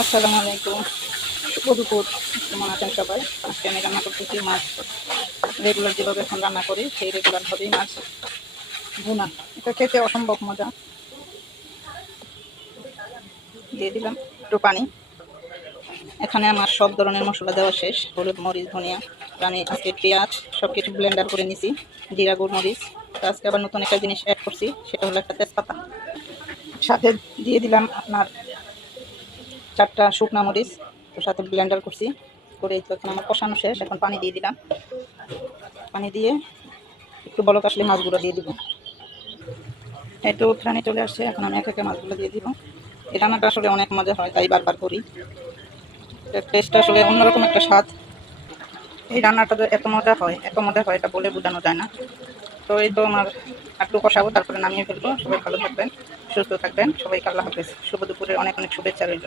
আসসালামু আলাইকুম, শুভ দুপুর। কেমন আছেন সবাই? আজকে আমি রান্না করতেছি মাছ। রেগুলার যেভাবে এখন রান্না করি সেই রেগুলারভাবেই মাছ ভুনা। এটা খেতে অসম্ভব মজা। দিয়ে দিলাম একটু পানি। এখানে আমার সব ধরনের মশলা দেওয়া শেষ, হলুদ, মরিচ, ধনিয়া। আমি আজকে পেঁয়াজ সব কিছু ব্লেন্ডার করে নিছি, জিরা, গোলমরিচ। তো আজকে আবার নতুন একটা জিনিস অ্যাড করছি, সেটা হলো একটা তেজপাতা। সাথে দিয়ে দিলাম আপনার 4টা শুকনা মরিচ। তো সাথে ব্লেন্ডার করছি, করে তো এখন আমার কষানো শেষ। এখন পানি দিয়ে দিলাম। পানি দিয়ে একটু বলক আসলে মাছগুলো দিয়ে দিব। এই তো উঠানে চলে আসছে, এখন আমি একে একে মাছগুলো দিয়ে দিব। এই রান্নাটা আসলে অনেক মজা হয়, তাই বারবার করি। টেস্টটা আসলে অন্যরকম একটা স্বাদ। এই রান্নাটা যে এত মজা হয়, এত মজা হয়, এটা বলে বোঝানো যায় না। তো এই তো আমার একটু কষাবো, তারপরে নামিয়ে ফেলবো। সবাই ভালো থাকবেন, সুস্থ থাকবেন। সবাইকে আল্লাহ হাফেজ। শুভ দুপুরে অনেক অনেক শুভেচ্ছা রইল।